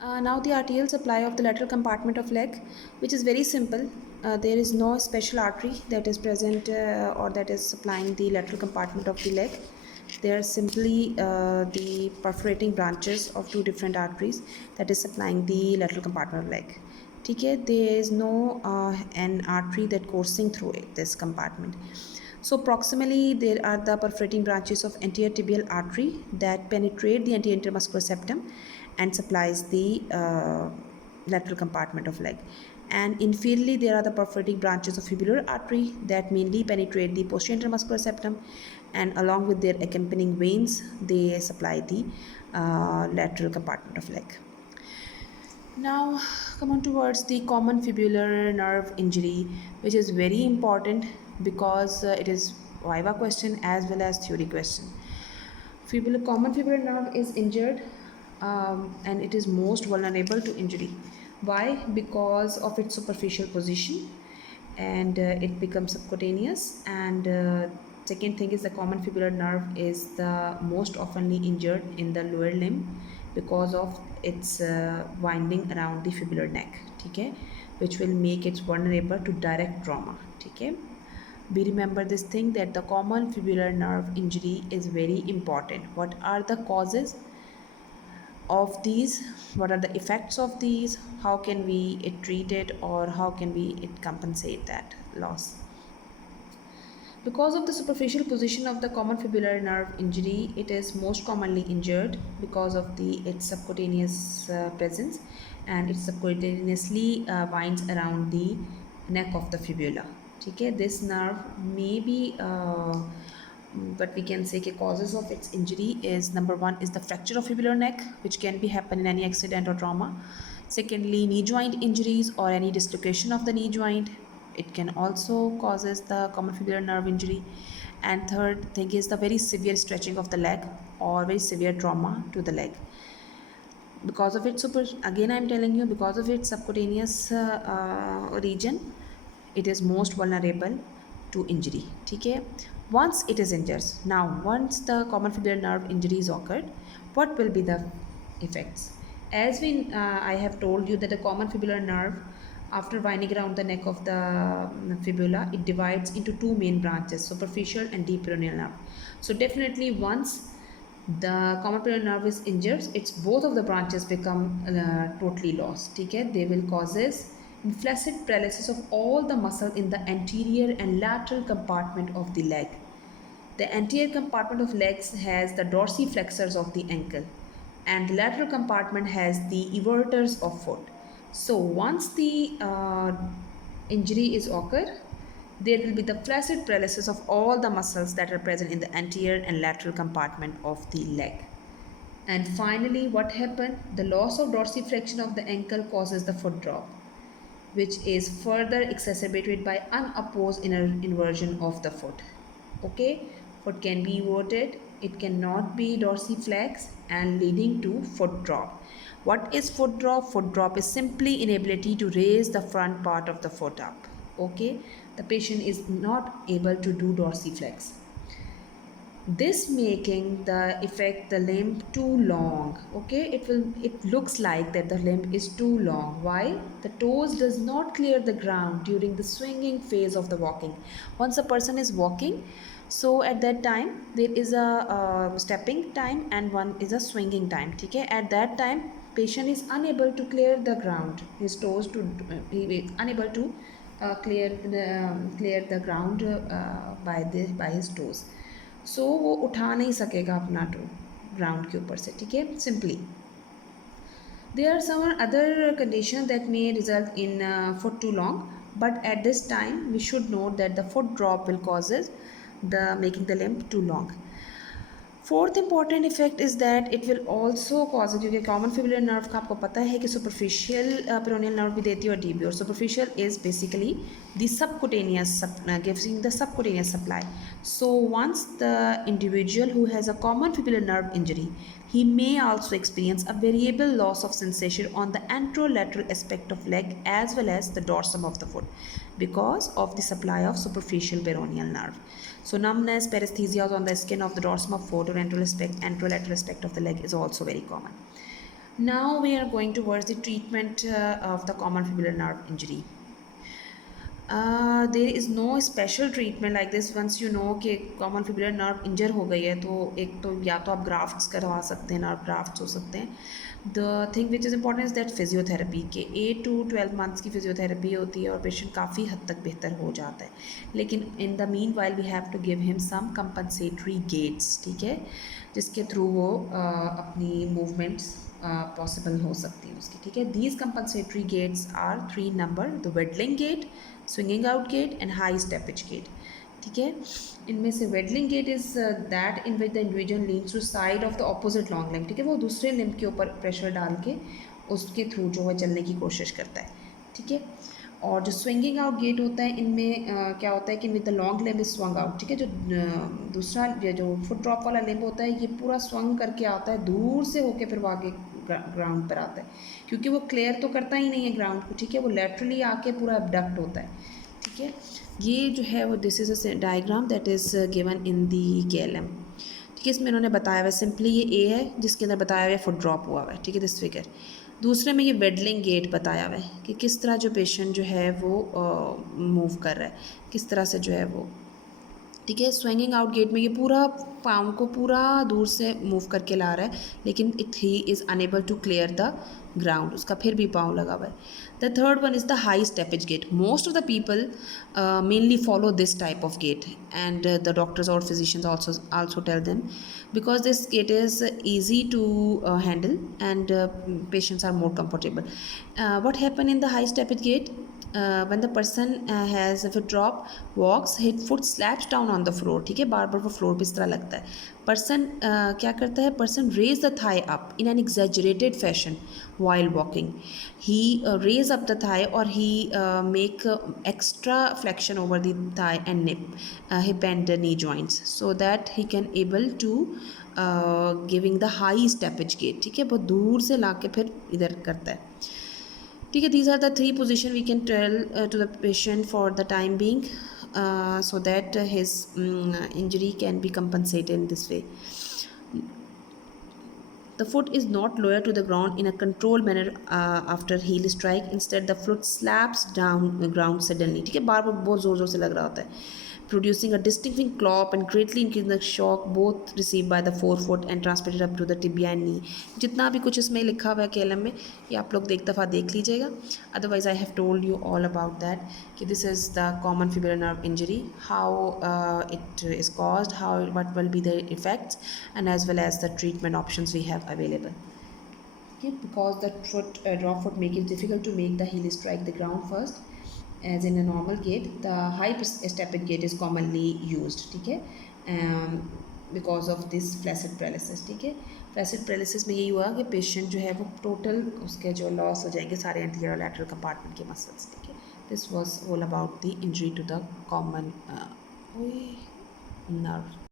Now the arterial supply of the lateral compartment of leg, which is very simple. There is no special artery that is present or that is supplying the lateral compartment of the leg. They are simply the perforating branches of two different arteries that is supplying the lateral compartment of leg. Okay, there is no an artery that coursing through this compartment. So proximally there are the perforating branches of anterior tibial artery that penetrate the anterior intermuscular septum and supplies the lateral compartment of leg. And inferiorly there are the perforating branches of fibular artery that mainly penetrate the posterior intermuscular septum, and along with their accompanying veins they supply the lateral compartment of leg. Now come on towards the common fibular nerve injury, which is very important because it is viva question as well as theory question. Common fibular nerve is injured and it is most vulnerable to injury. Why? Because of its superficial position, and it becomes subcutaneous. And second thing is the common fibular nerve is the most oftenly injured in the lower limb because of its winding around the fibular neck, okay, which will make it vulnerable to direct trauma, okay. We remember this thing that the common fibular nerve injury is very important. What are the causes of these? What are the effects of these? How can we treat it, or how can we compensate that loss? Because of the superficial position of the common fibular nerve injury, it is most commonly injured because of its subcutaneous presence, and it subcutaneously winds around the neck of the fibula. Okay, this nerve may be but we can say causes of its injury is: number one is the fracture of fibular neck, which can be happen in any accident or trauma. Secondly, knee joint injuries or any dislocation of the knee joint. It can also causes the common fibular nerve injury. And third thing is the very severe stretching of the leg or very severe trauma to the leg. Because of its again I'm telling you, because of its subcutaneous region, it is most vulnerable to injury. Okay, once it is injured, now once the common fibular nerve injury is occurred, what will be the effects? As I have told you that the common fibular nerve, after winding around the neck of the fibula, it divides into two main branches, superficial and deep peroneal nerve. So definitely once the common fibular nerve is injured, it's both of the branches become totally lost. Okay, they will causes flaccid paralysis of all the muscle in the anterior and lateral compartment of the leg. The anterior compartment of legs has the dorsiflexors of the ankle, and the lateral compartment has the everters of foot. So once the injury is occurred, there will be the flaccid paralysis of all the muscles that are present in the anterior and lateral compartment of the leg. And finally, what happened? The loss of dorsiflexion of the ankle causes the foot drop, which is further exacerbated by unopposed inversion of the foot. Okay, foot can be everted, it cannot be dorsiflex, and leading to foot drop. What is foot drop? Foot drop is simply inability to raise the front part of the foot up. Okay, the patient is not able to do dorsiflex, this making the effect the limb too long. Okay, it looks like that the limb is too long. Why? The toes does not clear the ground during the swinging phase of the walking. Once a person is walking, so at that time there is a stepping time and one is a swinging time. Okay, at that time patient is unable to clear the ground, his toes to he is unable to clear the ground by his toes. सो वो उठा नहीं सकेगा अपना to ground के ऊपर से. ठीक है, simply there are some other conditions that may result in foot too long, but at this time we should note that the foot drop will causes the making the limb too long. Fourth important effect is that it will also cause, क्योंकि common fibular nerve का आपको पता है कि superficial peroneal nerve भी देती है और डीप भी. और superficial is basically the subcutaneous giving the subcutaneous supply. So once the individual who has a common fibular nerve injury, he may also experience a variable loss of sensation on the anterolateral aspect of leg as well as the dorsum of the foot because of the supply of superficial peroneal nerve. So numbness, paresthesia on the skin of the dorsum of foot or anterolateral aspect of the leg is also very common. Now we are going towards the treatment of the common fibular nerve injury. There is no special treatment like this. Once you know कि common fibrillar nerve इंजर हो गई है तो एक तो या तो आप ग्राफ्ट्स करवा सकते हैं, नर्व ग्राफ्ट्स हो सकते हैं. The thing which is important is that physiotherapy के 8 to 12 months की फिजियोथेरेपी होती है और पेशेंट काफ़ी हद तक बेहतर हो जाता है. लेकिन in the meanwhile we have to give him some compensatory gaits, ठीक है, जिसके थ्रू वो अपनी मूवमेंट्स पॉसिबल हो सकती है उसकी, ठीक है. These compensatory gaits are 3 number: the waddling gait, swinging out gait and high steppage gait, ठीक है. इनमें से waddling gait is that in which the individual leans to side of the opposite long limb, ठीक है. वो दूसरे limb के ऊपर प्रेशर डाल के उसके थ्रू जो है चलने की कोशिश करता है, ठीक है. और जो स्विंगिंग आउट गेट होता है इनमें क्या होता है कि with the long limb is swung out, ठीक है. जो दूसरा जो फुट ड्रॉप वाला लिम्ब होता है ये पूरा स्वंग करके आता है, दूर से होके फिर वो आगे ग्राउंड पर आता है, क्योंकि वो क्लियर तो करता ही नहीं है ग्राउंड को, ठीक है. वो लेटरली आके पूरा एबडक्ट होता है, ठीक है. ये जो है वो this is a diagram that is given in the KLM, ठीक है. इसमें इन्होंने बताया हुआ है सिंपली ये ए है जिसके अंदर बताया हुआ है फुट ड्रॉप हुआ हुआ है, ठीक है, दिस फिगर. दूसरे में ये वेडलिंग गेट बताया हुआ है कि किस तरह जो पेशेंट जो है वो मूव कर रहा है, किस तरह से जो है वो, ठीक है. स्विंगिंग आउट गेट में ये पूरा पाँव को पूरा दूर से मूव करके ला रहा है, लेकिन he is unable to clear the ground, उसका फिर भी पाँव लगा हुआ है. The third one is the high steppage gait. Most of the people mainly follow this type of gait and the doctors और physicians also tell them because this gait is easy to handle and patients are more comfortable. What happen in the high steppage gait? When the person has a foot drop walks, his foot slaps down on the floor, ठीक है. बार बार वो floor पे इस तरह लगता है. Person क्या करता है, person raise the thigh up in an exaggerated fashion while walking. He raise up the thigh or he make extra flexion over the thigh and hip and the knee joints so that he can able to giving the high steppage gait, ठीक है. बहुत दूर से ला के फिर इधर करता है, ठीक है. These are the 3 position we can tell to the patient for the time being so that his injury can be compensated in this way. The foot is not lowered to the ground in a controlled manner after heel strike. Instead, the foot slaps down the ground suddenly, ठीक है. बार बार बहुत ज़ोर ज़ोर से लग रहा होता है, producing a distinctive clop and greatly increasing the shock both received by the forefoot and transmitted up to the tibia and knee. जितना भी कुछ इसमें लिखा हुआ है KLM में ये आप लोग एक दफ़ा देख लीजिएगा. Otherwise, I have told you all about that कि this is the common fibular nerve injury, how it is caused, what will be the effects, and as well as the treatment options we have available. Okay, because the drop foot make it difficult to make the heel strike the ground first. As in a normal gait, the high stepped gait is commonly used, ठीक है, because of this flaccid paralysis, ठीक है. flaccid paralysis में यही हुआ कि patient जो है वो टोटल उसके जो लॉस हो जाएंगे सारे एंटीरियर और लैटरल कंपार्टमेंट के मसल्स, ठीक है. This was all about the injury to the common nerve.